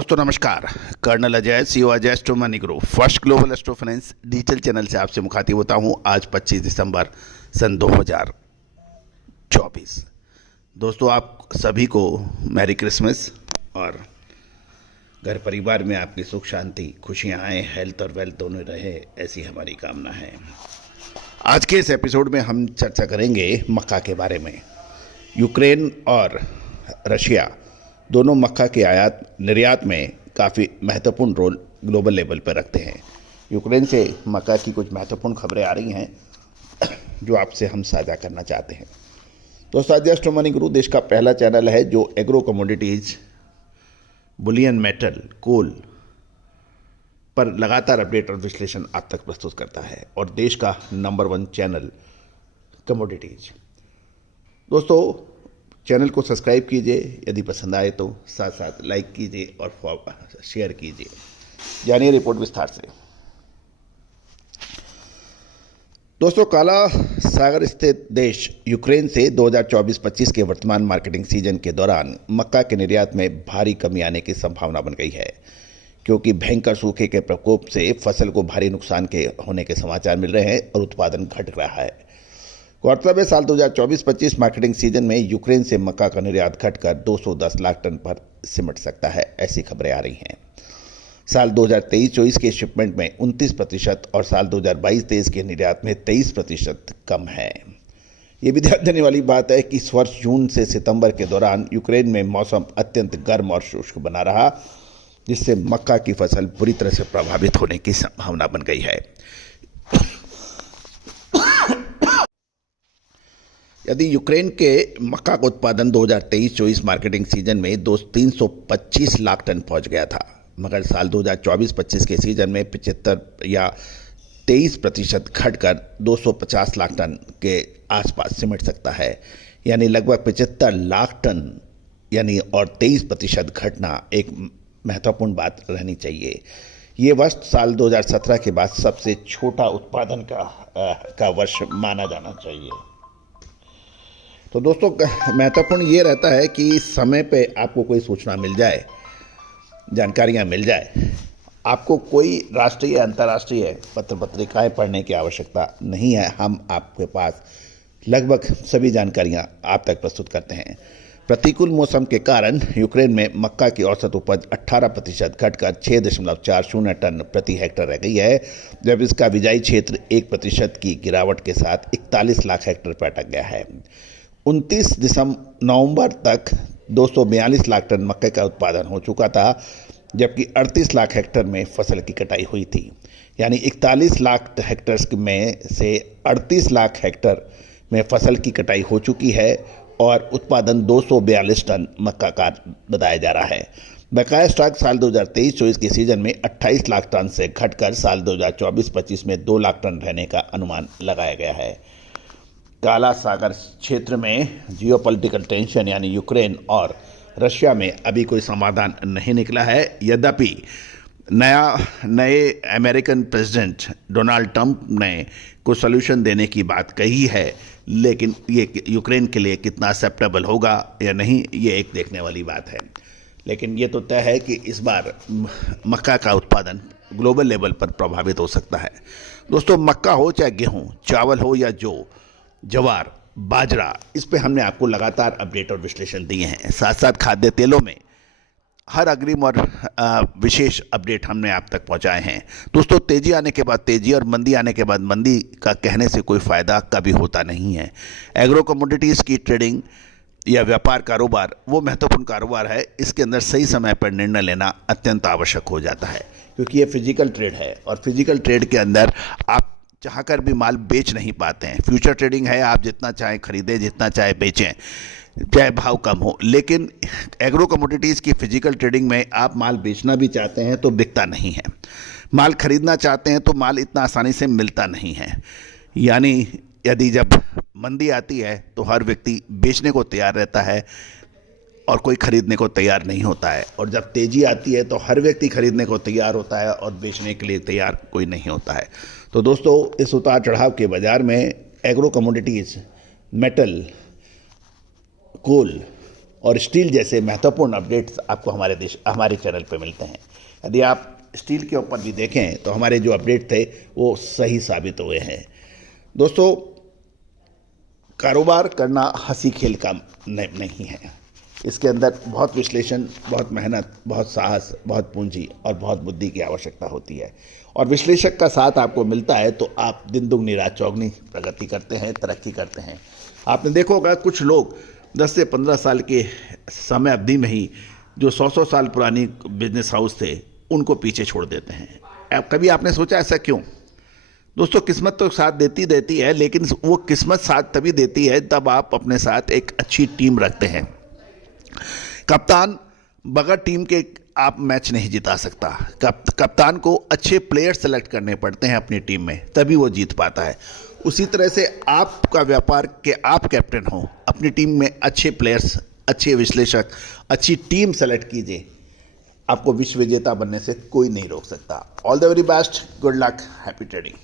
दोस्तों नमस्कार। Colonel Ajay, CEO Ajay astro money group first global astro finance digital channel से आपसे मुखातिब होता हूं आज 25 दिसंबर सन 2024। दोस्तों आप सभी को मैरी क्रिसमस और घर परिवार में आपकी सुख शांति खुशियां आए, हेल्थ और वेल्थ दोनों रहे, ऐसी हमारी कामना है। आज के इस एपिसोड में हम चर्चा करेंगे मक्का के बारे में। यूक्रेन और रशिया दोनों मक्का के आयात निर्यात में काफ़ी महत्वपूर्ण रोल ग्लोबल लेवल पर रखते हैं। यूक्रेन से मक्का की कुछ महत्वपूर्ण खबरें आ रही हैं जो आपसे हम साझा करना चाहते हैं। दोस्तों अजय एस्ट्रो मनी गुरु देश का पहला चैनल है जो एग्रो कमोडिटीज़, बुलियन मेटल, कोल पर लगातार अपडेट और विश्लेषण आप तक प्रस्तुत करता है और देश का नंबर 1 चैनल कमोडिटीज़। दोस्तों चैनल को सब्सक्राइब कीजिए, यदि पसंद आए तो साथ साथ लाइक कीजिए और शेयर कीजिए। जानिए रिपोर्ट विस्तार से। दोस्तों काला सागर स्थित देश यूक्रेन से 2024-25 के वर्तमान मार्केटिंग सीजन के दौरान मक्का के निर्यात में भारी कमी आने की संभावना बन गई है, क्योंकि भयंकर सूखे के प्रकोप से फसल को भारी नुकसान के होने के समाचार मिल रहे हैं और उत्पादन घट रहा है। गौरतलब है साल 2024-25 मार्केटिंग सीजन में यूक्रेन से मक्का का निर्यात घटकर 210 लाख टन पर सिमट सकता है, ऐसी खबरें आ रही हैं। साल 2023-24 के शिपमेंट में 29% और साल 2022-23 के निर्यात में 23% कम है। ये भी ध्यान देने वाली बात है कि इस वर्ष जून से सितंबर के दौरान यूक्रेन में मौसम अत्यंत गर्म और शुष्क बना रहा, जिससे मक्का की फसल बुरी तरह से प्रभावित होने की संभावना बन गई है। यदि यूक्रेन के मक्का का उत्पादन 2023-24 मार्केटिंग सीजन में 325 लाख टन पहुंच गया था, मगर साल 2024-25 के सीजन में 75 या 23% घटकर 250 लाख टन के आसपास सिमट सकता है, यानी लगभग 75 लाख टन यानी और 23% घटना एक महत्वपूर्ण बात रहनी चाहिए। ये वर्ष साल 2017 के बाद सबसे छोटा उत्पादन का वर्ष माना जाना चाहिए। तो दोस्तों महत्वपूर्ण ये रहता है कि समय पे आपको कोई सूचना मिल जाए, जानकारियाँ मिल जाए। आपको कोई राष्ट्रीय अंतर्राष्ट्रीय पत्र पत्रिकाएँ पढ़ने की आवश्यकता नहीं है। हम आपके पास लगभग सभी जानकारियाँ आप तक प्रस्तुत करते हैं। प्रतिकूल मौसम के कारण यूक्रेन में मक्का की औसत उपज 18% घटकर 6.40 टन प्रति हेक्टेयर रह गई है, जब इसका बिजाई क्षेत्र 1% की गिरावट के साथ 41 लाख हेक्टेयर पर अटक गया है। 29 नवंबर तक 242 लाख टन मक्के का उत्पादन हो चुका था, जबकि 38 लाख हेक्टेयर में फसल की कटाई हुई थी। यानी 41 लाख हेक्टेयर में से 38 लाख हेक्टेयर में फसल की कटाई हो चुकी है और उत्पादन 242 टन मक्का का बताया जा रहा है। बकाया स्टॉक साल 2023-24 के सीजन में 28 लाख टन से घटकर साल 2024-25 में 2 लाख टन रहने का अनुमान लगाया गया है। काला सागर क्षेत्र में जियोपॉलिटिकल टेंशन यानी यूक्रेन और रशिया में अभी कोई समाधान नहीं निकला है। यद्यपि नए अमेरिकन प्रेसिडेंट डोनाल्ड ट्रंप ने कुछ सॉल्यूशन देने की बात कही है, लेकिन ये यूक्रेन के लिए कितना एक्सेप्टेबल होगा या नहीं, ये एक देखने वाली बात है। लेकिन ये तो तय है कि इस बार मक्का का उत्पादन ग्लोबल लेवल पर प्रभावित हो सकता है। दोस्तों मक्का हो चाहे गेहूँ, चावल हो या जवार, बाजरा, इस पे हमने आपको लगातार अपडेट और विश्लेषण दिए हैं। साथ साथ खाद्य तेलों में हर अग्रिम और विशेष अपडेट हमने आप तक पहुंचाए हैं। दोस्तों तेजी आने के बाद तेजी और मंदी आने के बाद मंदी का कहने से कोई फ़ायदा कभी होता नहीं है। एग्रो कमोडिटीज़ की ट्रेडिंग या व्यापार कारोबार वो महत्वपूर्ण कारोबार है, इसके अंदर सही समय पर निर्णय लेना अत्यंत आवश्यक हो जाता है, क्योंकि ये फिजिकल ट्रेड है और फिजिकल ट्रेड के अंदर आप चाहकर भी माल बेच नहीं पाते हैं। फ्यूचर ट्रेडिंग है, आप जितना चाहे खरीदें, जितना चाहे बेचें, चाहे भाव कम हो। लेकिन एग्रो कमोडिटीज़ की फिजिकल ट्रेडिंग में आप माल बेचना भी चाहते हैं तो बिकता नहीं है, माल खरीदना चाहते हैं तो माल इतना आसानी से मिलता नहीं है। यानी यदि जब मंदी आती है तो हर व्यक्ति बेचने को तैयार रहता है और कोई खरीदने को तैयार नहीं होता है, और जब तेज़ी आती है तो हर व्यक्ति खरीदने को तैयार होता है और बेचने के लिए तैयार कोई नहीं होता है। तो दोस्तों इस उतार चढ़ाव के बाज़ार में एग्रो कमोडिटीज़, मेटल, कोल और स्टील जैसे महत्वपूर्ण अपडेट्स आपको हमारे चैनल पर मिलते हैं। यदि आप स्टील के ऊपर भी देखें तो हमारे जो अपडेट थे वो सही साबित हुए हैं। दोस्तों, कारोबार करना हंसी खेल का नहीं है। इसके अंदर बहुत विश्लेषण, बहुत मेहनत, बहुत साहस, बहुत पूंजी और बहुत बुद्धि की आवश्यकता होती है। और विश्लेषक का साथ आपको मिलता है तो आप दिन दुगनी रात चौगनी प्रगति करते हैं, तरक्की करते हैं। आपने देखा होगा कुछ लोग 10 से 15 साल के समय अवधि में ही जो 100 साल पुरानी बिजनेस हाउस थे उनको पीछे छोड़ देते हैं। अब कभी आपने सोचा ऐसा क्यों? दोस्तों, किस्मत तो साथ देती है, लेकिन वो किस्मत साथ तभी देती है तब आप अपने साथ एक अच्छी टीम रखते हैं। कप्तान बगैर टीम के आप मैच नहीं जिता सकता। कप्तान को अच्छे प्लेयर सेलेक्ट करने पड़ते हैं अपनी टीम में, तभी वो जीत पाता है। उसी तरह से आपका व्यापार के आप कैप्टन हो, अपनी टीम में अच्छे प्लेयर्स, अच्छे विश्लेषक, अच्छी टीम सेलेक्ट कीजिए। आपको विश्व विजेता बनने से कोई नहीं रोक सकता। All the very best, good luck, happy trading.